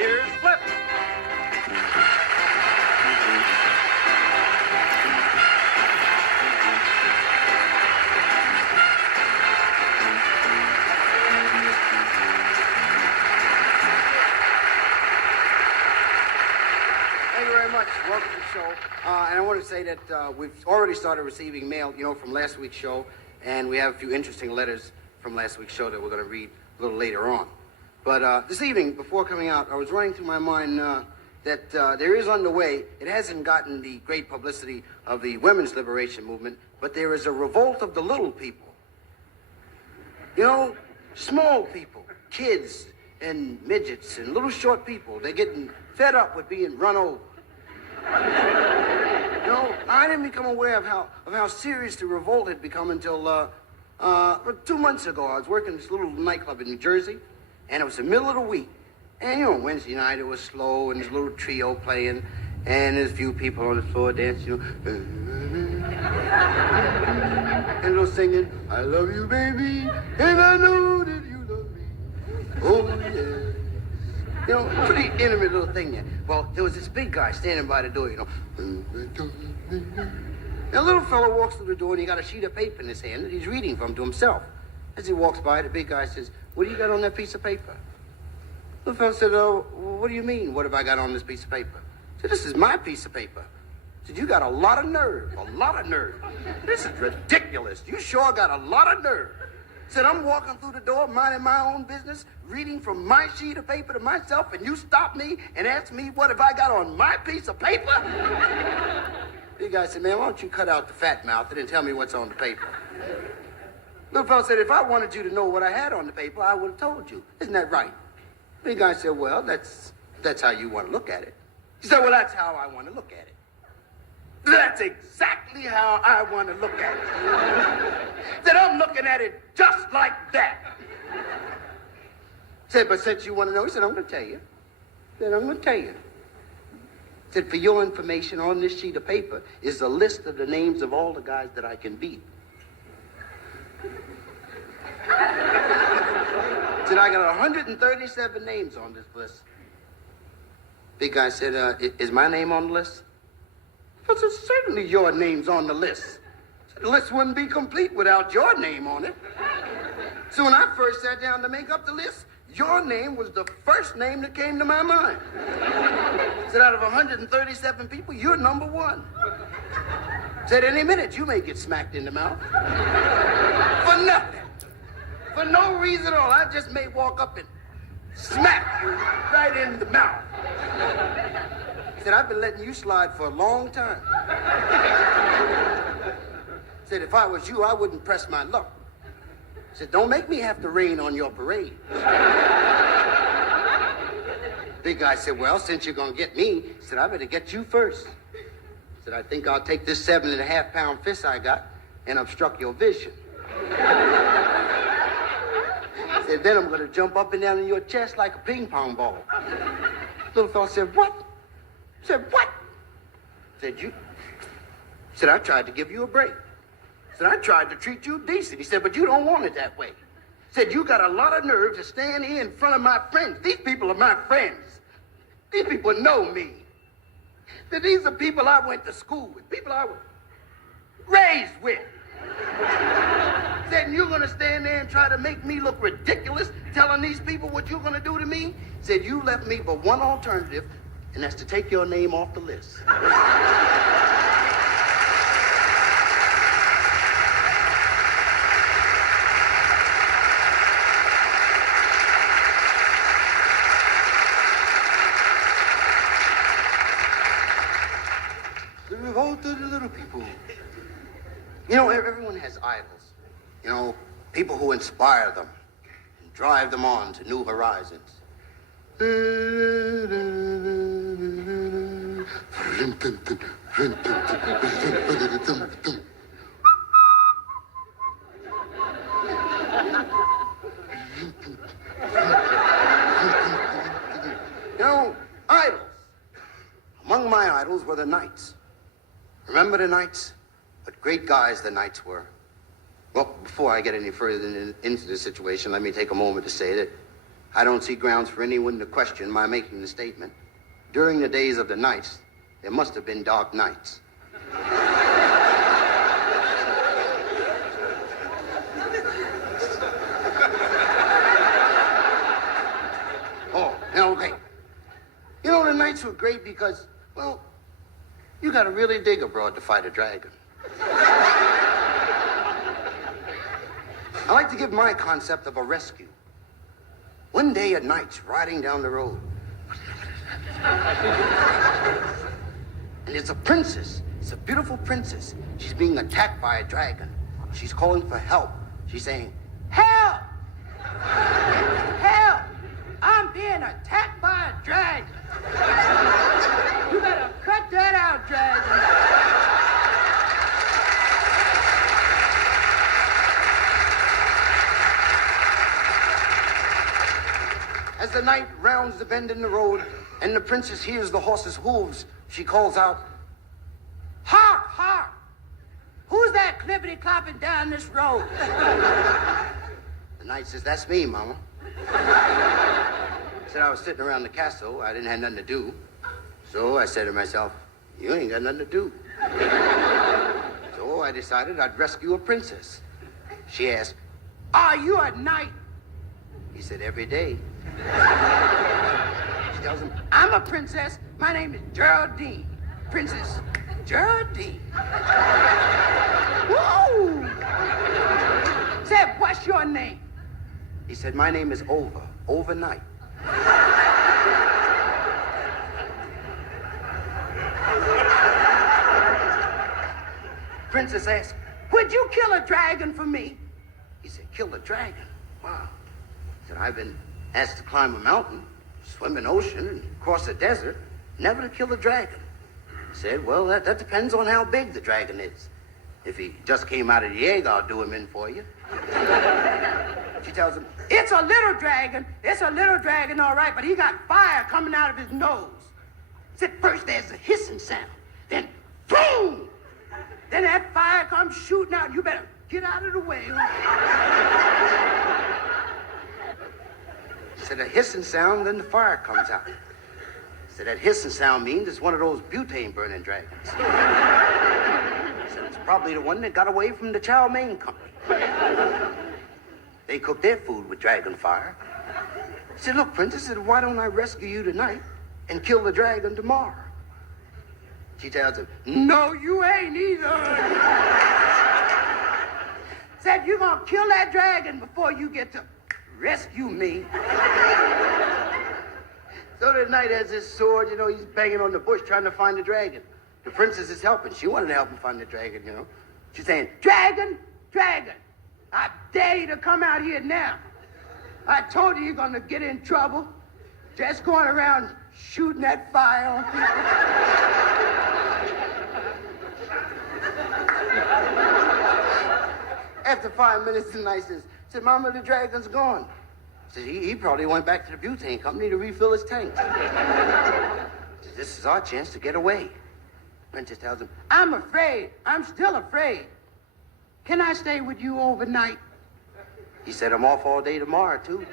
here's Flip. Welcome to the show. And I want to say that we've already started receiving mail, from last week's show, and we have a few interesting letters from last week's show that we're going to read a little later on. But this evening, before coming out, I was running through my mind that there is underway, it hasn't gotten the great publicity of the women's liberation movement, but there is a revolt of the little people. Small people, kids and midgets and little short people. They're getting fed up with being run over. I didn't become aware of how serious the revolt had become until 2 months ago. I was working at this little nightclub in New Jersey, and it was the middle of the week. And, Wednesday night it was slow, and this little trio playing, and there's a few people on the floor dancing, and they're singing, I love you, baby, and I know that you love me. Oh, yeah. Pretty intimate little thing there. Well, there was this big guy standing by the door, And a little fellow walks through the door, and he got a sheet of paper in his hand that he's reading from to himself. As he walks by, the big guy says, what do you got on that piece of paper? The fellow said, oh, what do you mean, what have I got on this piece of paper? I said, this is my piece of paper. I said, you got a lot of nerve, a lot of nerve. This is ridiculous. You sure got a lot of nerve. Said, I'm walking through the door, minding my own business, reading from my sheet of paper to myself, and you stop me and ask me what have I got on my piece of paper? Big guy said, man, why don't you cut out the fat mouth and tell me what's on the paper? Little fellow said, if I wanted you to know what I had on the paper, I would have told you. Isn't that right? Big guy said, well, that's how you want to look at it. He said, well, that's how I want to look at it. That's exactly how I want to look at it. Said, I'm looking at it just like that. Said, but since you want to know, he said, I'm going to tell you. Said, I'm going to tell you. Said, for your information, on this sheet of paper is a list of the names of all the guys that I can beat. Said, I got 137 names on this list. Big guy said, is my name on the list? I said, certainly your name's on the list. The list wouldn't be complete without your name on it. So when I first sat down to make up the list, your name was the first name that came to my mind. Said, out of 137 people, you're number one. Said, any minute you may get smacked in the mouth. For nothing. For no reason at all. I just may walk up and smack you right in the mouth. Said, I've been letting you slide for a long time. Said, if I was you, I wouldn't press my luck. Said, don't make me have to rain on your parade. Big guy said, well, since you're going to get me, said, I better get you first. Said, I think I'll take this 7.5-pound fist I got and obstruct your vision. Said, then I'm going to jump up and down in your chest like a ping pong ball. Little fella said, what? Said, what? Said, you? Said, I tried to give you a break. Said, I tried to treat you decent. He said, but you don't want it that way. Said, you got a lot of nerve to stand here in front of my friends. These people are my friends. These people know me. Said, these are people I went to school with, people I was raised with. Said, and you're going to stand there and try to make me look ridiculous telling these people what you're going to do to me? Said, you left me but one alternative, and that's to take your name off the list. The revolt of the little people. You know, everyone has idols. You know, people who inspire them and drive them on to new horizons. You know, idols. Among my idols were the knights. Remember the knights? What great guys the knights were. Well, before I get any further into the situation, let me take a moment to say that I don't see grounds for anyone to question my making the statement. During the days of the nights, there must have been dark nights. Oh, now, okay. You know, the nights were great because, well, you gotta really dig abroad to fight a dragon. I like to give my concept of a rescue. One day at night, riding down the road, and it's a princess. It's a beautiful princess. She's being attacked by a dragon. She's calling for help. She's saying, "Help! Help! I'm being attacked by a dragon. You better cut that out, dragon." As the knight rounds the bend in the road and the princess hears the horse's hooves, she calls out, "Hark, hark! Who's that clippity-clopping down this road?" The knight says, "That's me, Mama." Said I was sitting around the castle. I didn't have nothing to do. So I said to myself, "You ain't got nothing to do." So I decided I'd rescue a princess. She asked, "Are you a knight?" He said, "Every day." She tells him, "I'm a princess. My name is Geraldine. Princess Geraldine." Whoa! Said, "What's your name?" He said, "My name is Overnight." Princess asked, "Would you kill a dragon for me?" He said, "Kill a dragon? Wow." He said, "I've been asked to climb a mountain, swim an ocean, and cross a desert, never to kill a dragon." He said, "Well, that depends on how big the dragon is. If he just came out of the egg, I'll do him in for you." She tells him, "It's a little dragon. It's a little dragon, all right, but he got fire coming out of his nose." Said, "First there's a hissing sound, then boom! Then that fire comes shooting out. You better get out of the way." Said, "A hissing sound, then the fire comes out." Said, "That hissing sound means it's one of those butane burning dragons." Said, "It's probably the one that got away from the chow mein company. They cook their food with dragon fire." Said, "Look, Princess, said, why don't I rescue you tonight and kill the dragon tomorrow?" She tells him, "No, you ain't either." Said, "You're gonna kill that dragon before you get to rescue me." So the knight has his sword, you know, he's banging on the bush trying to find the dragon. The princess is helping. She wanted to help him find the dragon, you know. She's saying, "Dragon, dragon, I dare you to come out here now. I told you you're gonna get in trouble. Just going around shooting that fire on people." After 5 minutes, the knight said, "Mama, the dragon's gone." Said, he probably went back to the butane company to refill his tank." Said, "This is our chance to get away." Princess tells him, "I'm afraid. I'm still afraid. Can I stay with you overnight?" He said, "I'm off all day tomorrow, too."